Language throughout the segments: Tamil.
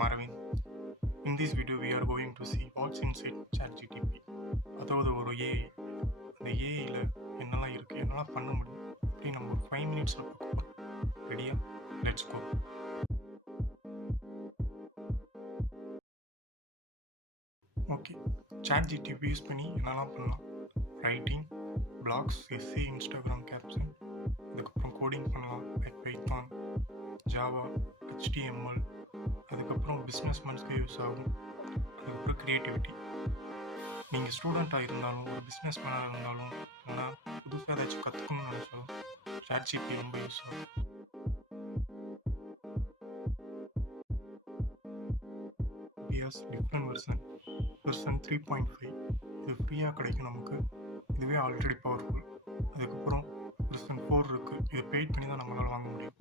I'm Aravind. In this video, we are going to see what's inside ChatGTP. அதாவது ஒரு ஏஐ, அந்த ஏஐயில் என்னெல்லாம் இருக்குது, என்னெல்லாம் பண்ண முடியும் அப்படின்னு நம்ம ஒரு 5 மினிட்ஸில் பார்க்க போகிறோம். ரெடியா? Let's go. Okay, ChatGTP use பண்ணி என்னெல்லாம் பண்ணலாம்? Writing, blogs, essay, Instagram caption, அதுக்கப்புறம் கோடிங் பண்ணலாம் லைக் பைத்தான், ஜாவா, HTML, அதுக்கப்புறம் பிஸ்னஸ் மன்ஸ்க்கு யூஸ் ஆகும். அதுக்கப்புறம் க்ரியேட்டிவிட்டி. நீங்கள் ஸ்டூடெண்ட்டாக இருந்தாலும் ஒரு பிஸ்னஸ் மேனாக இருந்தாலும் இல்லைனா புதுசாக ஏதாச்சும் கற்றுக்கணும்னு நினச்சாலும் ChatGPT ரொம்ப யூஸ் ஆகும். பிஎஸ் டிஃப்ரெண்ட் வெர்ஷன் 3.5 இது ஃப்ரீயாக கிடைக்கும் நமக்கு. இதுவே ஆல்ரெடி பவர்ஃபுல். அதுக்கப்புறம் வெர்ஷன் 4 இருக்குது. இதை பெய்ட் பண்ணி தான் நம்மளால் வாங்க முடியும்.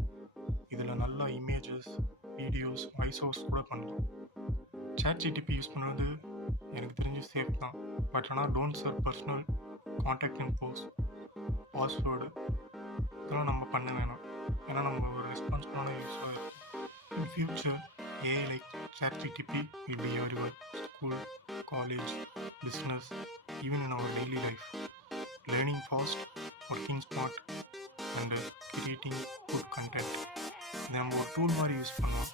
இதில் நல்லா இமேஜஸ், வீடியோஸ், வாய்ஸ் ஓவர்ஸ் கூட பண்ணலாம். ChatGTP யூஸ் பண்ணுறது எனக்கு தெரிஞ்சு சேஃப் தான். பட் ஆனால் don't serve personal contact infos, password இதெல்லாம் நம்ம பண்ண வேணாம். ஏன்னா நம்ம ஒரு ரெஸ்பான்சிபிளான யூஸாக இருக்கும். In future AI like ChatGTP will be everywhere. School, college, business, even in our daily life. Learning fast, working smart and creating good content. இதை நம்ம ஒரு டூல் மாதிரி யூஸ் பண்ணலாம்.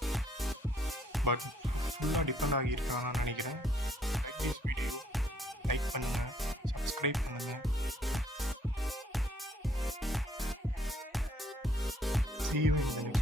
பட் ஃபுல்லாக டிபெண்ட் ஆகியிருக்கான்னு நான் நினைக்கிறேன். லைக் திஸ் வீடியோ, லைக் பண்ணுங்கள், சப்ஸ்கிரைப் பண்ணுங்கள். See you in the next